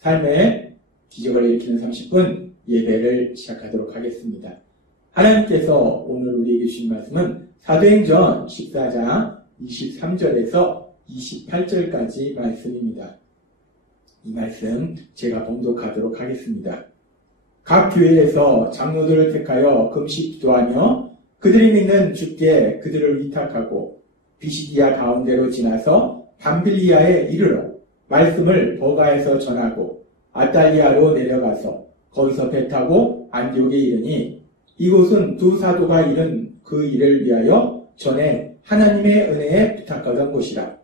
삶의 기적을 일으키는 30분 예배를 시작하도록 하겠습니다. 하나님께서 오늘 우리에게 주신 말씀은 사도행전 14장 23절에서 28절까지 말씀입니다. 이 말씀 제가 봉독하도록 하겠습니다. 각 교회에서 장로들을 택하여 금식 기도하며 그들이 믿는 주께 그들을 위탁하고 비시디아 가운데로 지나서 밤빌리아에 이르러 말씀을 버가에서 전하고 아탈리아로 내려가서 거기서 배 타고 안디옥에 이르니 이곳은 두 사도가 이른 그 일을 위하여 전에 하나님의 은혜에 부탁하던 곳이라.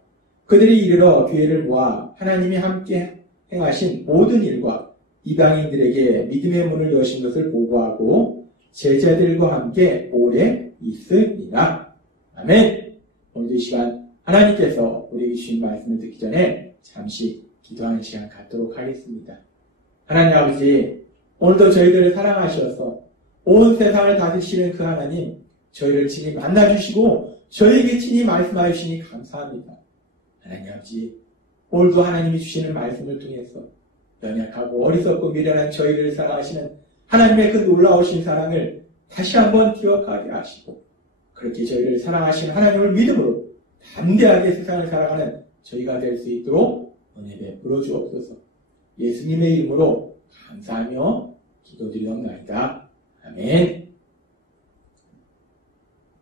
그들이 이르러 교회를 모아 하나님이 함께 행하신 모든 일과 이방인들에게 믿음의 문을 여신 것을 보고하고 제자들과 함께 오래 있으니라. 아멘. 오늘도 이 시간 하나님께서 우리에게 주신 말씀을 듣기 전에 잠시 기도하는 시간 갖도록 하겠습니다. 하나님 아버지, 오늘도 저희들을 사랑하셔서 온 세상을 다스리시는 그 하나님, 저희를 친히 만나주시고 저희에게 친히 말씀하여 주시니 감사합니다. 하나님 아버지, 오늘도 하나님이 주시는 말씀을 통해서 연약하고 어리석고 미련한 저희를 사랑하시는 하나님의 그 놀라우신 사랑을 다시 한번 기억하게 하시고 그렇게 저희를 사랑하시는 하나님을 믿음으로 담대하게 세상을 살아가는 저희가 될 수 있도록 은혜 베풀어 주옵소서. 예수님의 이름으로 감사하며 기도드리옵나이다. 아멘.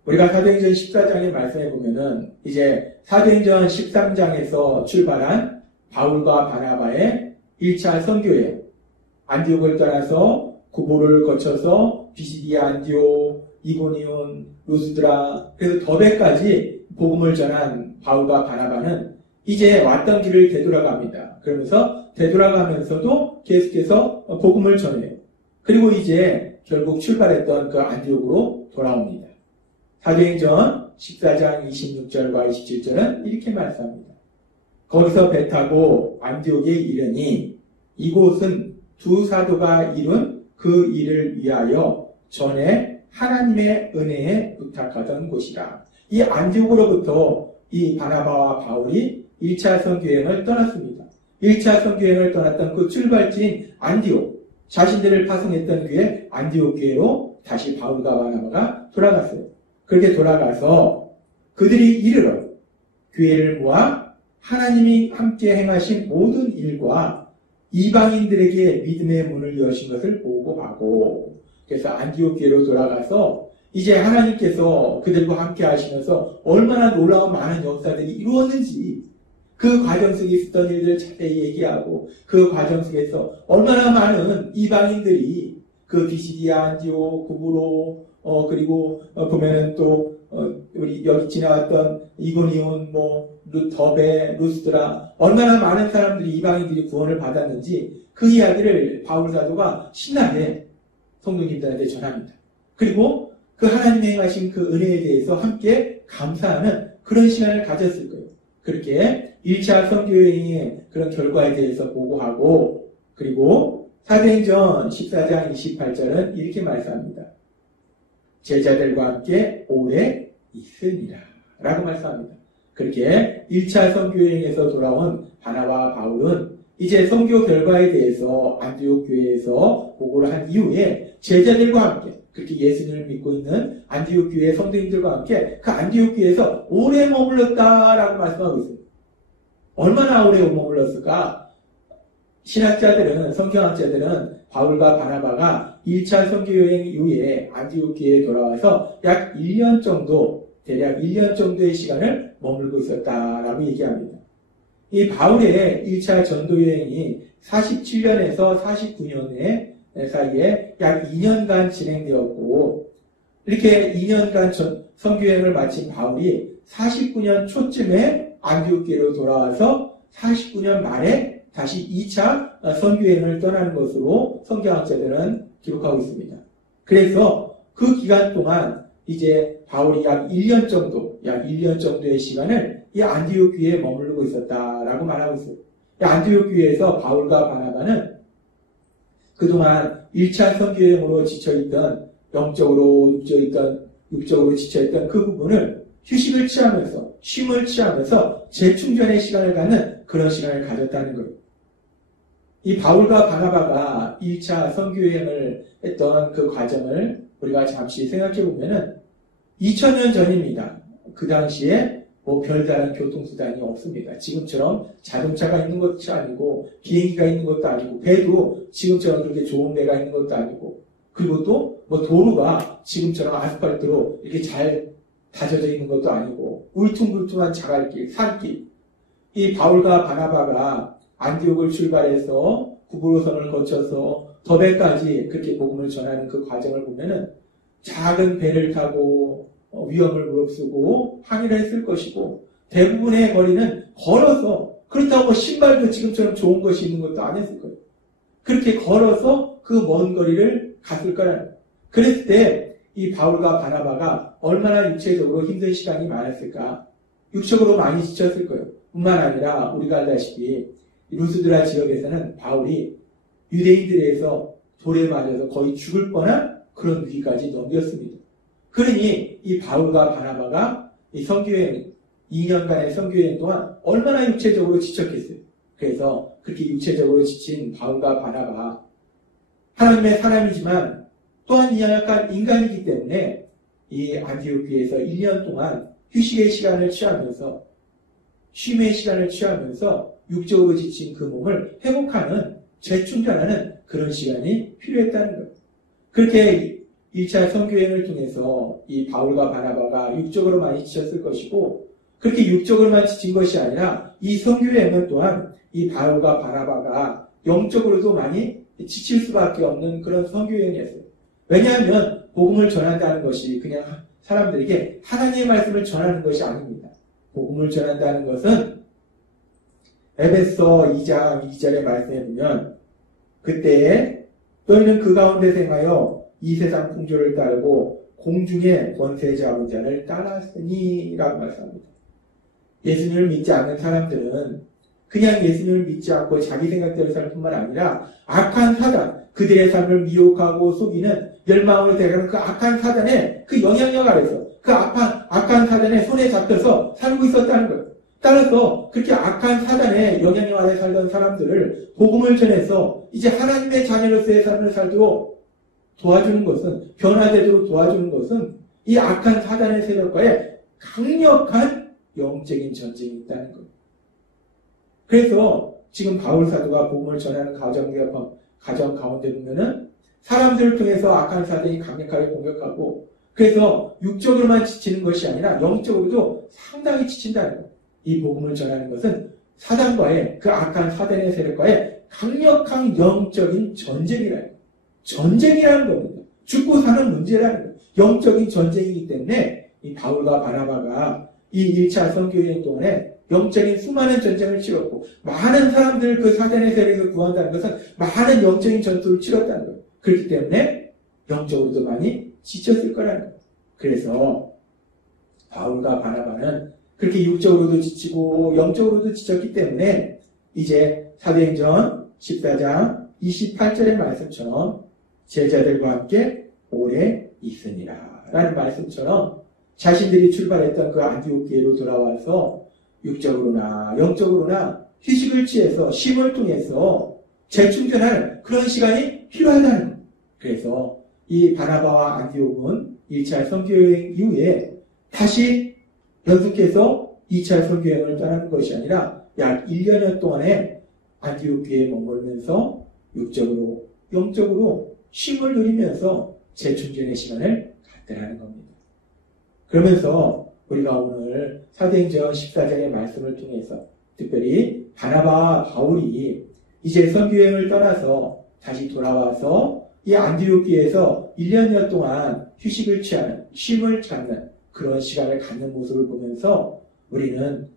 우리가 사도행전 14장의 말씀에 보면은 이제 사도행전 13장에서 출발한 바울과 바나바의 1차 선교회, 안디옥을 떠나서 구보를 거쳐서 비시디아, 안디옥, 이고니온, 루스드라, 그래서 더베까지 복음을 전한 바울과 바나바는 이제 왔던 길을 되돌아갑니다. 그러면서 되돌아가면서도 계속해서 복음을 전해요. 그리고 이제 결국 출발했던 그 안디옥으로 돌아옵니다. 사도행전 14장 26절과 27절은 이렇게 말씀합니다. 거기서 배 타고 안디옥에 이르니 이곳은 두 사도가 이룬 그 일을 위하여 전에 하나님의 은혜에 부탁하던 곳이라. 이 안디옥으로부터 이 바나바와 바울이 1차 선교여행을 떠났습니다. 1차 선교여행을 떠났던 그 출발지인 안디옥, 자신들을 파송했던 교회 안디옥 교회로 다시 바울과 바나바가 돌아갔어요. 그렇게 돌아가서 그들이 이르러 교회를 모아 하나님이 함께 행하신 모든 일과 이방인들에게 믿음의 문을 여신 것을 보고하고, 그래서 안디옥 교회로 돌아가서 이제 하나님께서 그들과 함께 하시면서 얼마나 놀라운 많은 역사들이 이루었는지 그 과정 속에 있었던 일들을 자세히 얘기하고 그 과정 속에서 얼마나 많은 이방인들이 그 비시디아, 안디옥, 구브로, 그리고 보면은 또 우리 여기 지나왔던 이고니온, 더베, 루스드라, 얼마나 많은 사람들이 이방인들이 구원을 받았는지 그 이야기를 바울 사도가 신나게 성도님들한테 전합니다. 그리고 그 하나님이 행하신 그 은혜에 대해서 함께 감사하는 그런 시간을 가졌을 거예요. 그렇게 1차 선교여행의 그런 결과에 대해서 보고하고, 그리고 사도행전 14장 28절은 이렇게 말씀합니다. 제자들과 함께 오래 있으니라 라고 말씀합니다. 그렇게 1차 선교여행에서 돌아온 바나바와 바울은 이제 선교 결과에 대해서 안디옥 교회에서 보고를 한 이후에 제자들과 함께, 그렇게 예수님을 믿고 있는 안디옥 교회 성도님들과 함께 그 안디옥 교회에서 오래 머물렀다라고 말씀하고 있습니다. 얼마나 오래 머물렀을까? 신학자들은, 성경학자들은 바울과 바나바가 1차 선교여행 이후에 안디옥 교회에 돌아와서 약 1년 정도, 대략 1년 정도의 시간을 머물고 있었다라고 얘기합니다. 이 바울의 1차 전도여행이 47년에서 49년의 사이에 약 2년간 진행되었고, 이렇게 2년간 선교여행을 마친 바울이 49년 초쯤에 안디옥 교회로 돌아와서 49년 말에 다시 2차 선교여행을 떠나는 것으로 성경학자들은 기록하고 있습니다. 그래서 그 기간 동안 이제 바울이 약 1년 정도의 시간을 이 안디옥 교회에 머무르고 있었다라고 말하고 있어요. 이 안디옥 교회에서 바울과 바나바는 그동안 1차 선교여행으로 지쳐있던, 영적으로 육적으로 지쳐있던 그 부분을 휴식을 취하면서, 쉼을 취하면서 재충전의 시간을 갖는 그런 시간을 가졌다는 거예요. 이 바울과 바나바가 1차 선교여행을 했던 그 과정을 우리가 잠시 생각해 보면은 2000년 전입니다. 그 당시에 뭐 별다른 교통수단이 없습니다. 지금처럼 자동차가 있는 것이 아니고 비행기가 있는 것도 아니고 배도 지금처럼 그렇게 좋은 배가 있는 것도 아니고 그리고 또 뭐 도로가 지금처럼 아스팔트로 이렇게 잘 다져져 있는 것도 아니고 울퉁불퉁한 자갈길, 산길. 이 바울과 바나바가 안디옥을 출발해서 구브로선을 거쳐서 더베까지 그렇게 복음을 전하는 그 과정을 보면은 작은 배를 타고 위험을 무릅쓰고 항해를 했을 것이고 대부분의 거리는 걸어서 그렇다고 신발도 지금처럼 좋은 것이 있는 것도 안 했을 거예요. 그렇게 걸어서 그 먼 거리를 갔을 거라는 거예요. 그랬을 때 이 바울과 바나바가 얼마나 육체적으로 힘든 시간이 많았을까? 육적으로 많이 지쳤을 거예요. 뿐만 아니라 우리가 알다시피 루스드라 지역에서는 바울이 유대인들에서 돌에 맞아서 거의 죽을 뻔한 그런 위기까지 넘겼습니다. 그러니 이 바울과 바나바가 이 선교여행 2년간의 선교여행 동안 얼마나 육체적으로 지쳤겠어요. 그래서 그렇게 육체적으로 지친 바울과 바나바 하나님의 사람이지만 또한 약간 인간이기 때문에 이 안디옥에서 1년 동안 휴식의 시간을 취하면서 쉼의 시간을 취하면서 육적으로 지친 그 몸을 회복하는 재충전하는 그런 시간이 필요했다는 거예요. 그렇게 1차 선교여행을 통해서 이 바울과 바나바가 육적으로 많이 지쳤을 것이고 그렇게 육적으로만 지친 것이 아니라 이 선교여행은 또한 이 바울과 바나바가 영적으로도 많이 지칠 수밖에 없는 그런 선교여행이었어요. 왜냐하면 복음을 전한다는 것이 그냥 사람들에게 하나님의 말씀을 전하는 것이 아닙니다. 복음을 전한다는 것은 에베소 2장 2절의 말씀에 보면 그때에 너희는 그 가운데서 행하여 이 세상 풍조를 따르고 공중의 권세 잡은 자를 따랐으니 라고 말씀합니다. 예수님을 믿지 않는 사람들은 그냥 예수님을 믿지 않고 자기 생각대로 살 뿐만 아니라 악한 사단, 그들의 삶을 미혹하고 속이는 멸망으로 대가는 그 악한 사단의 그 영향력 아래서 그 악한 사단의 손에 잡혀서 살고 있었다는 거예요. 따라서 그렇게 악한 사단의 영향력 아래 살던 사람들을 복음을 전해서 이제 하나님의 자녀로서의 삶을 살도록 도와주는 것은 변화되도록 도와주는 것은 이 악한 사단의 세력과의 강력한 영적인 전쟁이 있다는 거예요. 그래서 지금 바울 사도가 복음을 전하는 가정 가운데 보면은 사람들을 통해서 악한 사단이 강력하게 공격하고 그래서 육적으로만 지치는 것이 아니라 영적으로도 상당히 지친다는 거예요. 이 복음을 전하는 것은 사단과의 그 악한 사단의 세력과의 강력한 영적인 전쟁이라는 겁니다. 죽고 사는 문제라는 거예요. 영적인 전쟁이기 때문에 이 바울과 바나바가 이 1차 선교여행 동안에 영적인 수많은 전쟁을 치렀고 많은 사람들을 그 사단의 세력에서 구한다는 것은 많은 영적인 전투를 치렀다는 거예요. 그렇기 때문에 영적으로도 많이 지쳤을 거라는 거예요. 그래서 바울과 바나바는 그렇게 육적으로도 지치고 영적으로도 지쳤기 때문에 이제 사도행전 14장 28절의 말씀처럼 제자들과 함께 오래 있으니라 라는 말씀처럼 자신들이 출발했던 그 안디옥교회로 돌아와서 육적으로나 영적으로나 휴식을 취해서 쉼을 통해서 재충전할 그런 시간이 필요하다는 거예요. 그래서 이 바나바와 안디옥은 1차 선교여행 이후에 다시 연속해서 2차 선교여행을 떠나는 것이 아니라 약 1년여 동안에 안디옥교회에 머물면서 육적으로 영적으로 쉼을 누리면서 재충전의 시간을 갖더라는 겁니다. 그러면서 우리가 오늘 사도행전 14장의 말씀을 통해서 특별히 바나바와 바울이 이제 선교여행을 떠나서 다시 돌아와서 이 안디옥교회에서 1년여 동안 휴식을 취하는, 쉼을 찾는 그런 시간을 갖는 모습을 보면서 우리는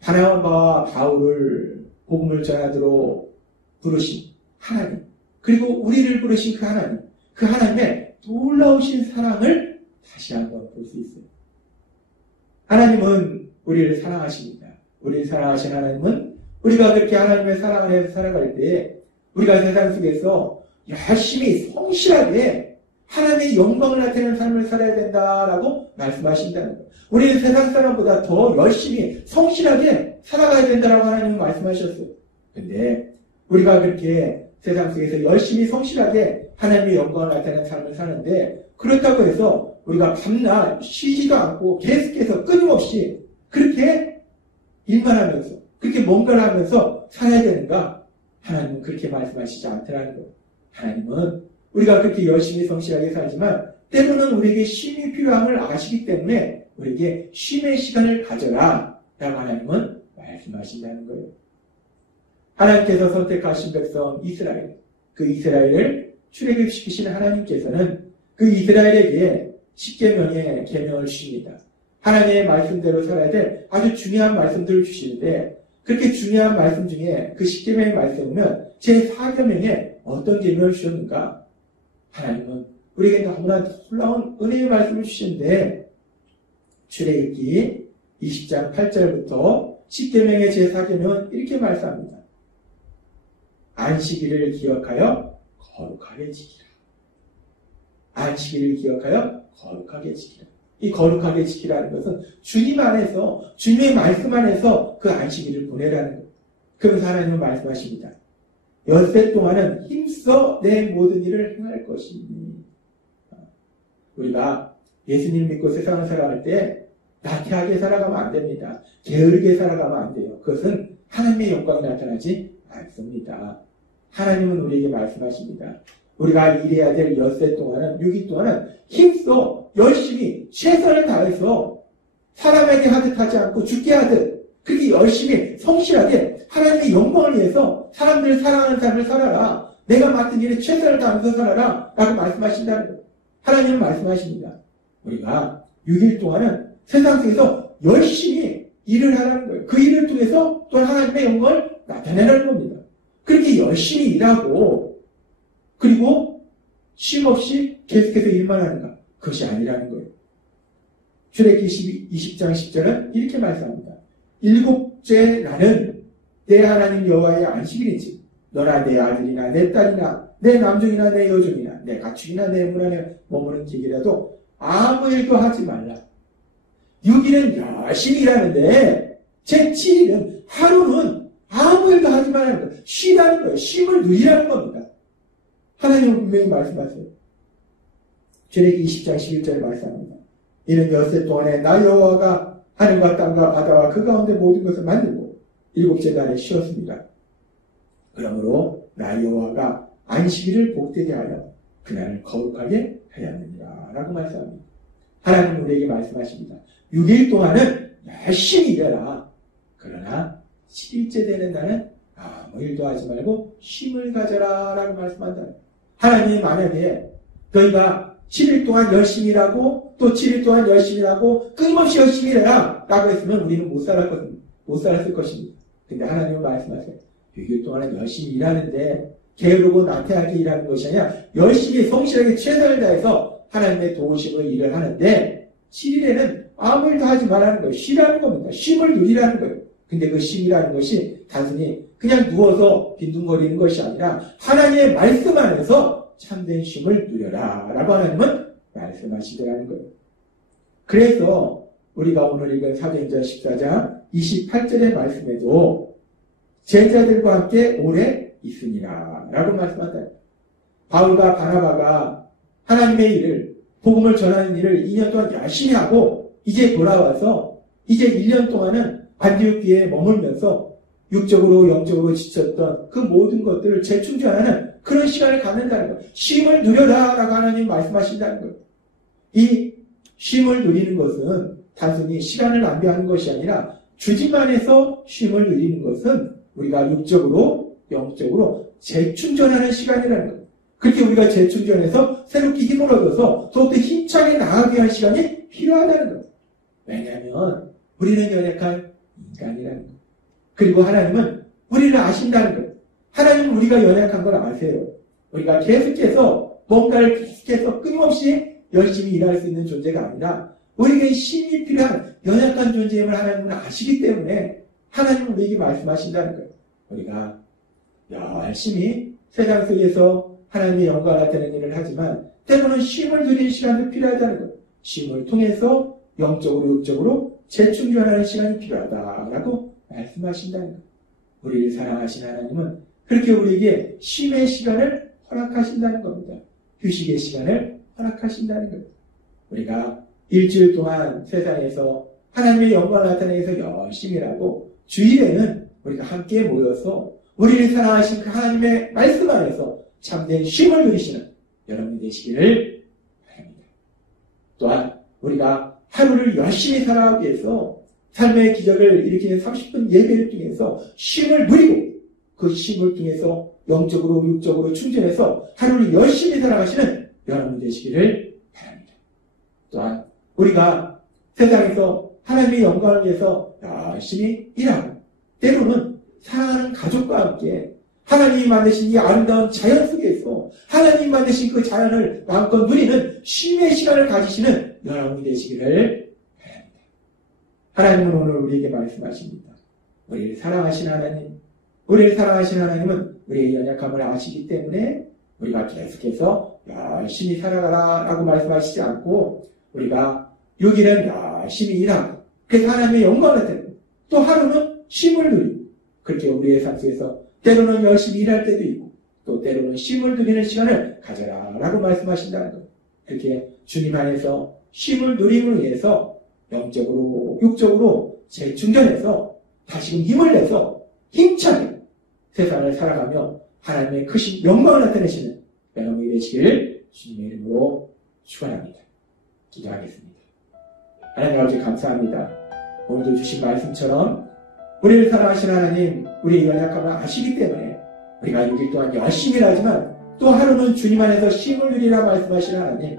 바나바와 바울을 복음을 전하도록 부르신 하나님, 그리고 우리를 부르신 그 하나님의 놀라우신 사랑을 다시 한번 볼 수 있어요. 하나님은 우리를 사랑하십니다. 우리를 사랑하신 하나님은 우리가 그렇게 하나님의 사랑 안에서 살아갈 때 우리가 세상 속에서 열심히 성실하게 하나님의 영광을 나타내는 삶을 살아야 된다라고 말씀하신다는 거예요. 우리는 세상 사람보다 더 열심히 성실하게 살아가야 된다라고 하나님은 말씀하셨어요. 근데 우리가 그렇게 세상 속에서 열심히 성실하게 하나님의 영광을 나타내는 삶을 사는데, 그렇다고 해서 우리가 밤낮 쉬지도 않고 계속해서 끊임없이 그렇게 일만 하면서 그렇게 뭔가를 하면서 살아야 되는가? 하나님은 그렇게 말씀하시지 않더라는 거예요. 하나님은 우리가 그렇게 열심히 성실하게 살지만 때로는 우리에게 쉼이 필요함을 아시기 때문에 우리에게 쉼의 시간을 가져라 라고 하나님은 말씀하신다는 거예요. 하나님께서 선택하신 백성 이스라엘, 그 이스라엘을 출애굽시키신 하나님께서는 그 이스라엘에게 십계명의 계명을 주십니다. 하나님의 말씀대로 살아야 될 아주 중요한 말씀들을 주시는데, 그렇게 중요한 말씀 중에 그 십계명의 말씀은 제4계명에 어떤 계명을 주셨는가? 하나님은 우리에게 너무나 놀라운 은혜의 말씀을 주시는데, 출애굽기 20장 8절부터 십계명의 제4계명은 이렇게 말씀합니다. 안식일을 기억하여 거룩하게 지키라. 안식일을 기억하여 거룩하게 지키라. 이 거룩하게 지키라는 것은 주님 안에서, 주님의 말씀 안에서 그 안식일을 보내라는 것. 그러면서 하나님은 말씀하십니다. 엿새 동안은 힘써 내 모든 일을 행할 것이니. 우리가 예수님 믿고 세상을 살아갈 때 나태하게 살아가면 안 됩니다. 게으르게 살아가면 안 돼요. 그것은 하나님의 영광이 나타나지 않습니다. 하나님은 우리에게 말씀하십니다. 우리가 일해야 될 엿새 동안은, 6일 동안은 힘써 열심히 최선을 다해서 사람에게 하듯 하지 않고 죽게 하듯 그렇게 열심히 성실하게 하나님의 영광을 위해서 사람들을 사랑하는 삶을 살아라. 내가 맡은 일에 최선을 다하면서 살아라 라고 말씀하신다는 거예요. 하나님은 말씀하십니다. 우리가 6일 동안은 세상 속에서 열심히 일을 하라는 거예요. 그 일을 통해서 또 하나님의 영광을 나타내라는 겁니다. 그렇게 열심히 일하고 그리고 쉼없이 계속해서 일만 하는가? 그것이 아니라는 거예요. 출애굽기 20장 10절은 이렇게 말씀합니다. 일곱째 날은 내 하나님 여호와의 안식일이지. 너나 내 아들이나 내 딸이나 내 남종이나 내 여종이나 내 가축이나 내 물 안에 머무는 기계라도 아무 일도 하지 말라. 6일은 열심히 일하는데 제 7일은 하루는 아무 일도 하지 말라는 거예요. 쉬라는 거예요. 쉼을 누리라는 겁니다. 하나님은 분명히 말씀하세요. 출애굽기 20장 11절에 말씀합니다. 이는 엿새 동안에 나 여호와가 하늘과 땅과 바다와 그 가운데 모든 것을 만들고 일곱째 날에 쉬었습니다. 그러므로 나 여호와가 안식일을 복되게 하여 그날을 거룩하게 하였느니라 라고 말씀합니다. 하나님은 우리에게 말씀하십니다. 6일 동안은 열심히 일해라. 그러나 7일째 되는 날은 아무 일도 하지 말고 쉼을 가져라 라고 말씀한다. 하나님이 만약에 너희가 7일 동안 열심히 일하고 또 7일 동안 열심히 일하고 끊임없이 열심히 일해라 라고 했으면 우리는 못 살았을 것입니다. 근데 하나님은 말씀하세요. 6일 동안은 열심히 일하는데 게으르고 나태하게 일하는 것이 아니라 열심히 성실하게 최선을 다해서 하나님의 도우심으로 일을 하는데 7일에는 아무 일도 하지 말라는 거예요. 쉬라는 겁니다. 쉼을 누리라는 거예요. 근데 그 쉼이라는 것이 단순히 그냥 누워서 빈둥거리는 것이 아니라 하나님의 말씀 안에서 참된 쉼을 누려라 라고 하나님은 말씀하시더라는 거예요. 그래서 우리가 오늘 읽은 사도행전 14장 28절의 말씀에도 제자들과 함께 오래 있으니라 라고 말씀한다. 바울과 바나바가 하나님의 일을, 복음을 전하는 일을 2년 동안 열심히 하고 이제 돌아와서 이제 1년 동안은 안디옥교에 머물면서 육적으로 영적으로 지쳤던 그 모든 것들을 재충전하는 그런 시간을 갖는다는 거예요. 쉼을 누려라 라고 하나님 말씀하신다는 거예요. 이 쉼을 누리는 것은 단순히 시간을 낭비하는 것이 아니라 주님 안에서 쉼을 누리는 것은 우리가 육적으로 영적으로 재충전하는 시간이라는 거예요. 그렇게 우리가 재충전해서 새롭게 힘을 얻어서 더욱더 힘차게 나아가게 할 시간이 필요하다는 거예요. 왜냐하면 우리는 연약한 인간이라는 거예요. 그리고 하나님은 우리를 아신다는 거예요. 하나님은 우리가 연약한 걸 아세요. 우리가 계속해서 뭔가를 계속해서 끊임없이 열심히 일할 수 있는 존재가 아니라 우리에게 힘이 필요한 연약한 존재임을 하나님은 아시기 때문에 하나님은 우리에게 말씀하신다는 거예요. 우리가 열심히 세상 속에서 하나님의 영광을 나타내는 일을 하지만 때로는 쉼을 누리는 시간도 필요하다는 거예요. 쉼을 통해서 영적으로 육적으로 재충전하는 시간이 필요하다라고 말씀하신다는 거예요. 우리를 사랑하신 하나님은 그렇게 우리에게 쉼의 시간을 허락하신다는 겁니다. 휴식의 시간을 허락하신다는 겁니다. 우리가 일주일 동안 세상에서 하나님의 영광을 나타내기 위해서 열심히 일하고 주일에는 우리가 함께 모여서 우리를 사랑하신 그 하나님의 말씀 안에서 참된 쉼을 누리시는 여러분이 되시기를 바랍니다. 또한 우리가 하루를 열심히 살아가기 위해서 삶의 기적을 일으키는 30분 예배를 통해서 쉼을 누리고 그 쉼을 통해서 영적으로 육적으로 충전해서 하루를 열심히 살아가시는 여러분이 되시기를 바랍니다. 또한 우리가 세상에서 하나님의 영광을 위해서 열심히 일하고 때로는 사랑하는 가족과 함께 하나님이 만드신 이 아름다운 자연 속에서 하나님이 만드신 그 자연을 마음껏 누리는 쉼의 시간을 가지시는 여러분이 되시기를 바랍니다. 하나님은 오늘 우리에게 말씀하십니다. 우리를 사랑하시는 하나님, 우리를 사랑하시는 하나님은 우리의 연약함을 아시기 때문에 우리가 계속해서 열심히 살아가라 라고 말씀하시지 않고 우리가 6일은 열심히 일하고 그래서 하나님의 영광을 드리고 또 하루는 쉼을 누리고 그렇게 우리의 삶 속에서 때로는 열심히 일할 때도 있고 또 때로는 쉼을 누리는 시간을 가져라 라고 말씀하신다는 것. 그렇게 주님 안에서 쉼을 누림을 위해서 영적으로 육적으로 재충전해서 다시금 힘을 내서 힘차게 세상을 살아가며 하나님의 크신 영광을 나타내시는 여러분이 되시기를 주님의 이름으로 축원합니다. 기도하겠습니다. 하나님 아버지 감사합니다. 오늘도 주신 말씀처럼 우리를 사랑하시는 하나님, 우리의 연약함을 아시기 때문에 우리가 6일 동안 열심히 일하지만 또 하루는 주님 안에서 쉼을 누리라 말씀하시는 하나님,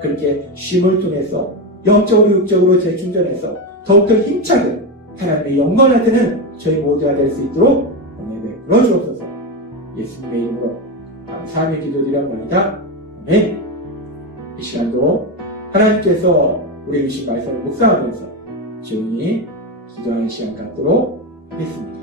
그렇게 쉼을 통해서 영적으로 육적으로 재충전해서 더욱더 힘차게 하나님의 영광을 나타내는 저희 모두가 될 수 있도록 은혜 베풀어 주옵소서. 예수님의 이름으로 감사하며 기도드립니다. 아멘. 이 시간도 하나님께서 우리에게 주신 말씀을 묵상하면서 조용히 기도하는 시간 갖도록 하겠습니다.